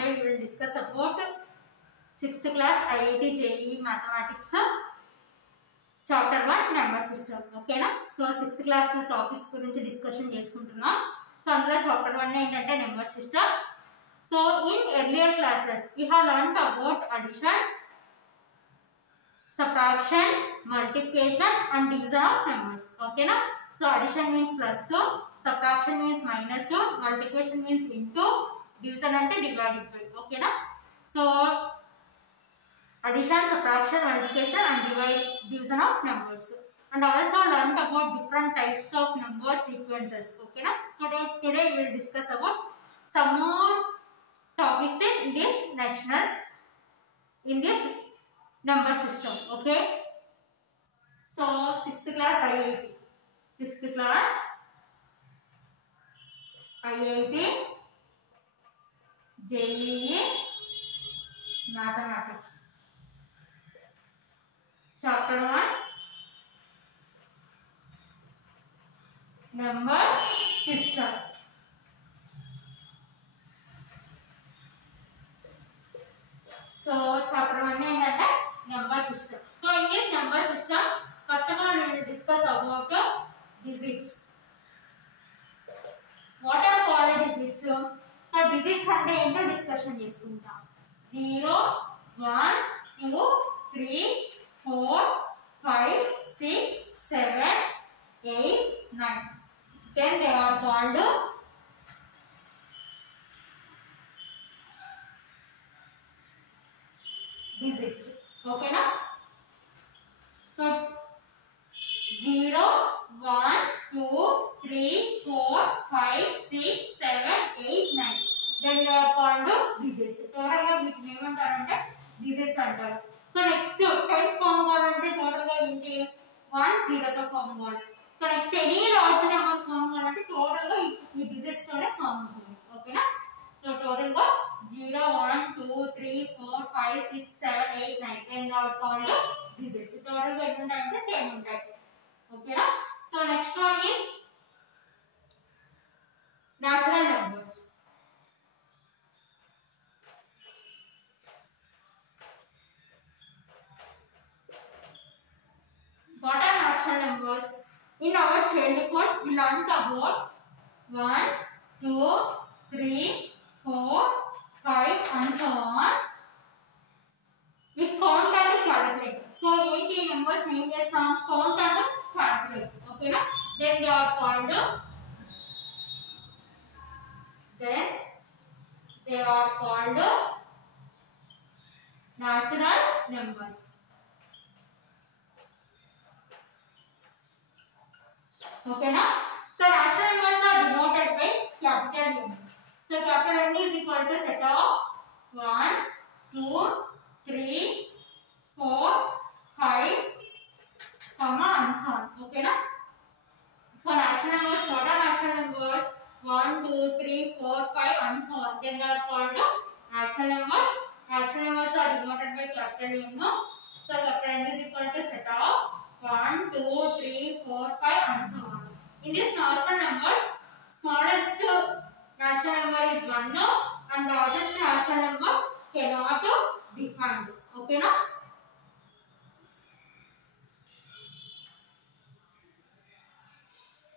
Today we will discuss about 6th class IIT JEE Mathematics Chapter 1 Number System. Okay na? So 6th class topics గురించి discussion చేసుకుంటున్నాం. So అందులో chapter 1 ఏంటంటే number system. So in earlier classes we have learned about addition, subtraction, multiplication and division of numbers. Okay na? So addition means plus, subtraction means minus, multiplication means into, division ante divided by. Okay na? So addition, subtraction, multiplication and division of numbers, and also learned about different types of number sequences. Okay na? So today we will discuss about some more topics in this number system. Okay, so 6th class IIT JEE Mathematics Chapter 1 Number System. So chapter 1 ఏంటంటే number system. So in this number system, first of all we will discuss about digits. What are called digits? So digits అంటే ఏంటో discussion చేసుకుంటాం. 0 1 2 3 4 5 6 7 8 9. Then they are called digits. Okay na? So 0 1 2 3 4 5 6 7 8 9. Then they are called digits. Total గా వీటిని ఏమంటారంటే digits అంటారు. So next 10 form కావాలంటే total గా ఏంటి 1 0 తో ఫామ్ కావాలి. So next any large number form కావాలంటే టోటల్ గా ఈ డిజిట్స్ తోనే ఫామ్ అవుతుంది. ఓకేనా? సో టోటల్ గా 0 1 2 3 4 5 6 7 8 9 10 are called digits. టోటల్ గా ఎన్ని ఉంటాయంటే 10 ఉంటాయి. ఓకేనా? So next one is natural numbers. What are natural numbers? In our childhood we learned about 1 2 3 4 5 and so on. We count and calculate. So 80 numbers in the sum count and calculate. Okay na? Then they are called natural numbers. Okay na? So natural numbers are denoted by capital N. So capital N is equal to set of 1 2 3 4 5 comma and so on. Okay na? For natural numbers, what are natural numbers? 1 2 3 4 5 and so on. Then they are called natural numbers. Natural numbers are denoted by capital N. So capital N is equal to set of 1 2 3 4 5 and so on. In this natural numbers, smallest natural number is 1 and largest natural number cannot be defined. Okay na?